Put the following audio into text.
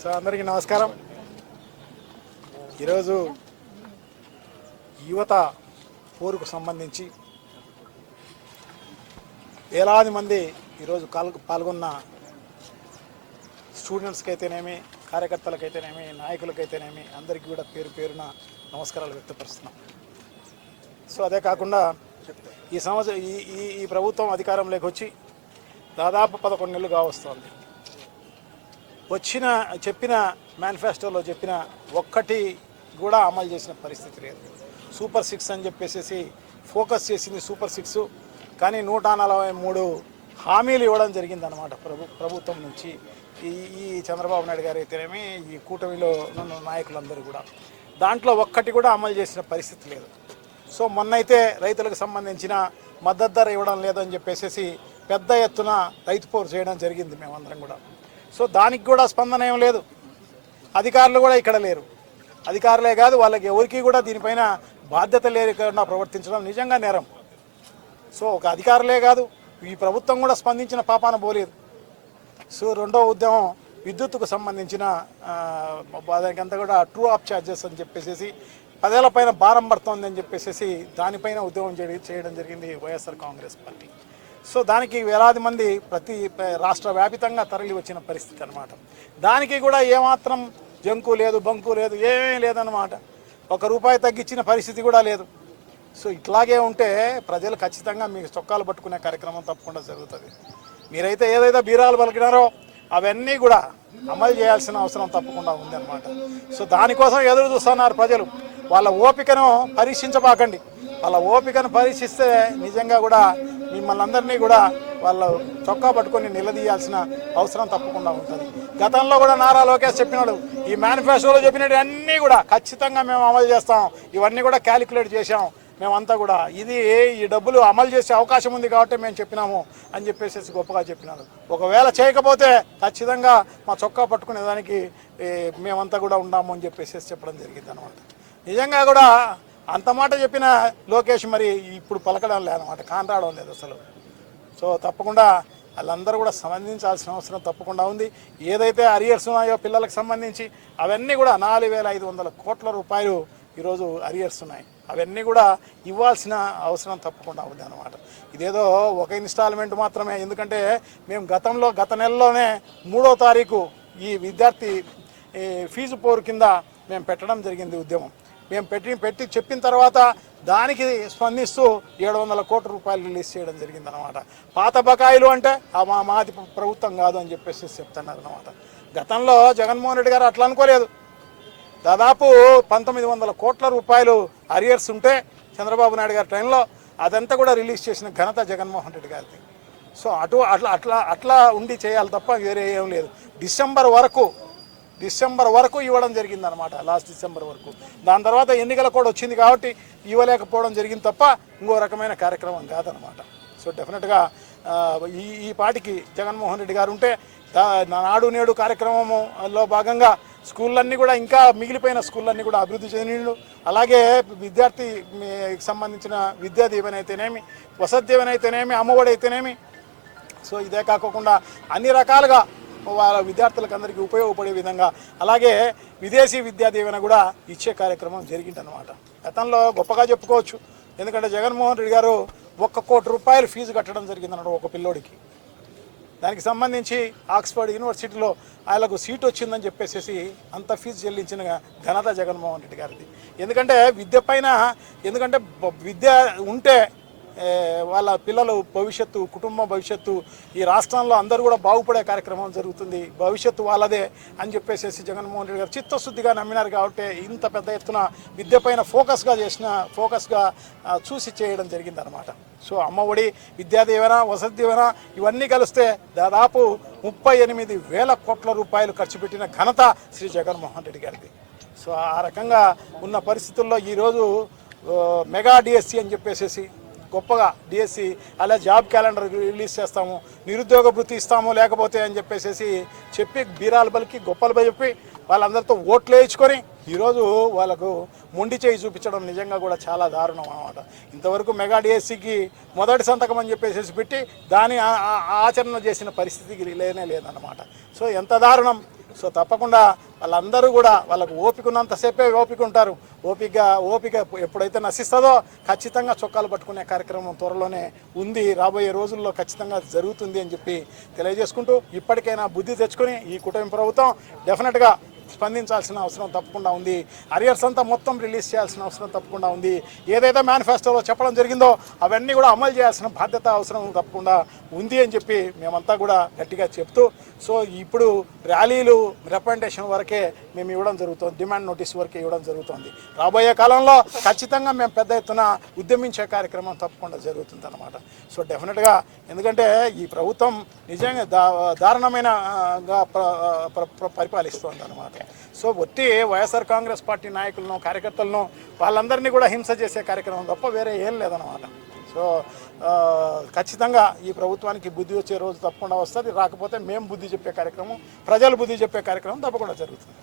So అందరికీ నమస్కారం. ఈరోజు యువత పోరుకు సంబంధించి వేలాది మంది ఈరోజు పాల్గొన్న స్టూడెంట్స్కి అయితేనేమి, కార్యకర్తలకైతేనేమి, నాయకులకైతేనేమి అందరికీ కూడా పేరు పేరున నమస్కారాలు వ్యక్తపరుస్తున్నాం. సో అదే కాకుండా ఈ సంవత్సరం ఈ ప్రభుత్వం అధికారంలోకి వచ్చి దాదాపు 11 నెలలు కావస్తోంది. చెప్పిన మేనిఫెస్టోలో చెప్పిన ఒక్కటి కూడా అమలు చేసిన పరిస్థితి లేదు. సూపర్ 6 అని చెప్పేసి ఫోకస్ చేసింది సూపర్ 6, కానీ 143 హామీలు ఇవ్వడం జరిగిందన్నమాట ప్రభుత్వం నుంచి. ఈ చంద్రబాబు నాయుడు గారు అయితేనేమి, ఈ కూటమిలో ఉన్న నాయకులందరూ కూడా దాంట్లో ఒక్కటి కూడా అమలు చేసిన పరిస్థితి లేదు. సో మొన్నైతే రైతులకు సంబంధించిన మద్దతు ధర ఇవ్వడం లేదని చెప్పేసి పెద్ద ఎత్తున రైతు పోరు చేయడం జరిగింది మేమందరం కూడా. సో దానికి కూడా స్పందన ఏం లేదు. అధికారులు కూడా ఇక్కడ లేరు. అధికారులే కాదు, వాళ్ళకి ఎవరికి కూడా దీనిపైన బాధ్యత లేకుండా ప్రవర్తించడం నిజంగా నేరం. సో ఒక అధికారులే కాదు, ఈ ప్రభుత్వం కూడా స్పందించిన పాపాన పోలేదు. సో రెండో ఉద్యమం విద్యుత్తుకు సంబంధించిన దానికంతా కూడా ట్రూ ఆఫ్ ఛార్జెస్ అని చెప్పేసి 10 ఏళ్ల పైన భారం పడుతోంది అని చెప్పేసి దానిపైన ఉద్యమం చేయడం జరిగింది వైఎస్ఆర్ కాంగ్రెస్ పార్టీ. సో దానికి వేలాది మంది ప్రతి రాష్ట్ర వ్యాపితంగా తరలి వచ్చిన పరిస్థితి అన్నమాట. దానికి కూడా ఏమాత్రం జంకు లేదు, బంకు లేదు, ఏమీ లేదన్నమాట. ₹1 తగ్గించిన పరిస్థితి కూడా లేదు. సో ఇట్లాగే ఉంటే ప్రజలు ఖచ్చితంగా మీకు చొక్కాలు పట్టుకునే కార్యక్రమం తప్పకుండా జరుగుతుంది. మీరైతే ఏదైతే బీరాలు పలికినారో అవన్నీ కూడా అమలు చేయాల్సిన అవసరం తప్పకుండా ఉందన్నమాట. సో దానికోసం ఎదురు చూస్తున్నారు ప్రజలు. వాళ్ళ ఓపికను పరీక్షించబాకండి. వాళ్ళ ఓపికను పరీక్షిస్తే నిజంగా కూడా మిమ్మల్ని అందరినీ కూడా వాళ్ళ చొక్కా పట్టుకొని నిలదీయాల్సిన అవసరం తప్పకుండా ఉంటుంది. గతంలో కూడా నారా లోకేష్ చెప్పినాడు, ఈ మేనిఫెస్టోలో చెప్పినట్టు అన్నీ కూడా ఖచ్చితంగా మేము అమలు చేస్తాం, ఇవన్నీ కూడా క్యాలిక్యులేట్ చేసాం మేమంతా కూడా, ఈ డబ్బులు అమలు చేసే అవకాశం ఉంది కాబట్టి మేము చెప్పినాము అని చెప్పేసి గొప్పగా చెప్పినాడు. ఒకవేళ చేయకపోతే ఖచ్చితంగా మా చొక్కా పట్టుకునే దానికి మేమంతా కూడా ఉన్నాము అని చెప్పేసి చెప్పడం జరిగింది అనమాట. నిజంగా కూడా అంత మాట చెప్పిన లోకేష్ మరి ఇప్పుడు పలకడం లేదన్నమాట, కానరావడం లేదు అసలు. సో తప్పకుండా వాళ్ళందరూ కూడా సంబంధించాల్సిన అవసరం తప్పకుండా ఉంది. ఏదైతే అరియర్స్ ఉన్నాయో పిల్లలకు సంబంధించి అవన్నీ కూడా 4,500 కోట్ల రూపాయలు ఈరోజు అరియర్స్ ఉన్నాయి. అవన్నీ కూడా ఇవ్వాల్సిన అవసరం తప్పకుండా ఉంది అన్నమాట. ఇదేదో ఒక ఇన్స్టాల్మెంట్ మాత్రమే. ఎందుకంటే మేము గత నెలలోనే 3వ తారీఖు ఈ విద్యార్థి ఫీజు పోరు కింద మేము పెట్టడం జరిగింది ఉద్యమం. మేము పెట్టి చెప్పిన తర్వాత దానికి స్పందిస్తూ 700 కోట్ల రూపాయలు రిలీజ్ చేయడం జరిగిందనమాట. పాత బకాయిలు అంటే మాది ప్రభుత్వం కాదు అని చెప్పేసి చెప్తున్నారు అనమాట. గతంలో జగన్మోహన్ రెడ్డి గారు అట్లా అనుకోలేదు. దాదాపు 1900 కోట్ల రూపాయలు అరియర్స్ ఉంటే చంద్రబాబు నాయుడు గారి టైంలో అదంతా కూడా రిలీజ్ చేసిన ఘనత జగన్మోహన్ రెడ్డి గారిది. సో అట్లా ఉండి చేయాలి తప్ప వేరే ఏం లేదు. డిసెంబర్ వరకు ఇవ్వడం జరిగిందనమాట, లాస్ట్ డిసెంబర్ వరకు. దాని తర్వాత ఎన్నికల కూడా వచ్చింది కాబట్టి ఇవ్వలేకపోవడం జరిగింది తప్ప ఇంకో రకమైన కార్యక్రమం కాదనమాట. సో డెఫినెట్గా ఈ పాటికి జగన్మోహన్ రెడ్డి గారు ఉంటే నాడు నేడు కార్యక్రమంలో భాగంగా స్కూళ్ళన్నీ కూడా ఇంకా మిగిలిపోయిన స్కూళ్ళన్నీ కూడా అభివృద్ధి చెందిండు. అలాగే విద్యార్థికి సంబంధించిన విద్యా దీవెన అయితేనేమి, వసతి దీవెన అయితేనేమి, అమ్మఒడి అయితేనేమి, సో ఇదే కాకుండా అన్ని రకాలుగా వాళ్ళ విద్యార్థులకు అందరికీ ఉపయోగపడే విధంగా, అలాగే విదేశీ విద్యా దీవెన కూడా ఇచ్చే కార్యక్రమం జరిగిందనమాట. గతంలో గొప్పగా చెప్పుకోవచ్చు. ఎందుకంటే జగన్మోహన్ రెడ్డి గారు ₹1 కోటి ఫీజు కట్టడం జరిగిందన్నమాట ఒక పిల్లోడికి. దానికి సంబంధించి ఆక్స్ఫర్డ్ యూనివర్సిటీలో ఆయనకు సీట్ వచ్చిందని చెప్పేసి అంత ఫీజు చెల్లించిన ఘనత జగన్మోహన్ రెడ్డి గారిది. ఎందుకంటే ఎందుకంటే విద్య ఉంటే వాళ్ళ పిల్లలు భవిష్యత్తు, కుటుంబ భవిష్యత్తు, ఈ రాష్ట్రంలో అందరూ కూడా బాగుపడే కార్యక్రమం జరుగుతుంది, భవిష్యత్తు వాళ్ళదే అని చెప్పేసి జగన్మోహన్ రెడ్డి గారు చిత్తశుద్ధిగా నమ్మినారు. కాబట్టి ఇంత పెద్ద ఎత్తున విద్యపైన ఫోకస్గా చూసి చేయడం జరిగిందనమాట. సో అమ్మఒడి, విద్యా దీవెన, వసతి దీవెన ఇవన్నీ కలిస్తే దాదాపు 38,000 కోట్ల రూపాయలు ఖర్చు పెట్టిన ఘనత శ్రీ జగన్మోహన్ రెడ్డి గారిది. సో ఆ రకంగా ఉన్న పరిస్థితుల్లో ఈరోజు మెగా డిఎస్సి అని చెప్పేసి గొప్పగా డిఎస్సి అలా జాబ్ క్యాలెండర్ రిలీజ్ చేస్తాము, నిరుద్యోగ భృతి ఇస్తాము లేకపోతే అని చెప్పి బీరాలు బలికి గొప్పలు చెప్పి వాళ్ళందరితో ఓట్లు వేయించుకొని ఈరోజు వాళ్ళకు మొండి చేయి చూపించడం నిజంగా కూడా చాలా దారుణం అన్నమాట. ఇంతవరకు మెగా డిఎస్సికి మొదటి సంతకం అని పెట్టి దాని ఆచరణ చేసిన పరిస్థితికి లేదన్నమాట. సో ఎంత దారుణం. సో తప్పకుండా వాళ్ళందరూ కూడా వాళ్ళకు ఓపిక ఉన్నంతసేపే ఓపిక ఉంటారు. ఓపిక ఎప్పుడైతే నశిస్తుందో ఖచ్చితంగా చొక్కాలు పట్టుకునే కార్యక్రమం త్వరలోనే ఉంది, రాబోయే రోజుల్లో ఖచ్చితంగా జరుగుతుంది అని చెప్పి తెలియజేసుకుంటూ, ఇప్పటికైనా బుద్ధి తెచ్చుకొని ఈ కూటమి ప్రభుత్వం డెఫినెట్గా స్పందించాల్సిన అవసరం తప్పకుండా ఉంది. అరియర్స్ అంతా మొత్తం రిలీజ్ చేయాల్సిన అవసరం తప్పకుండా ఉంది. ఏదైతే మేనిఫెస్టోలో చెప్పడం జరిగిందో అవన్నీ కూడా అమలు చేయాల్సిన బాధ్యత అవసరం తప్పకుండా ఉంది అని చెప్పి మేమంతా కూడా గట్టిగా చెప్తూ, సో ఇప్పుడు ర్యాలీలు రిప్రజెంటేషన్ వరకే మేము ఇవ్వడం జరుగుతుంది, డిమాండ్ నోటీస్ వరకే ఇవ్వడం జరుగుతుంది. రాబోయే కాలంలో ఖచ్చితంగా మేము పెద్ద ఎత్తున ఉద్యమించే కార్యక్రమం తప్పకుండా జరుగుతుంది అన్నమాట. సో డెఫినెట్గా ఎందుకంటే ఈ ప్రభుత్వం నిజంగా దారుణమైన పరిపాలిస్తుంది అన్నమాట. సో ఒట్టి వైఎస్ఆర్ కాంగ్రెస్ పార్టీ నాయకులను కార్యకర్తలను వాళ్ళందరినీ కూడా హింస చేసే కార్యక్రమం తప్ప వేరే ఏం లేదన్నమాట. సో ఖచ్చితంగా ఈ ప్రభుత్వానికి బుద్ధి వచ్చే రోజు తప్పకుండా వస్తుంది. రాకపోతే మేము బుద్ధి చెప్పే కార్యక్రమం, ప్రజలు బుద్ధి చెప్పే కార్యక్రమం తప్పకుండా జరుగుతుంది.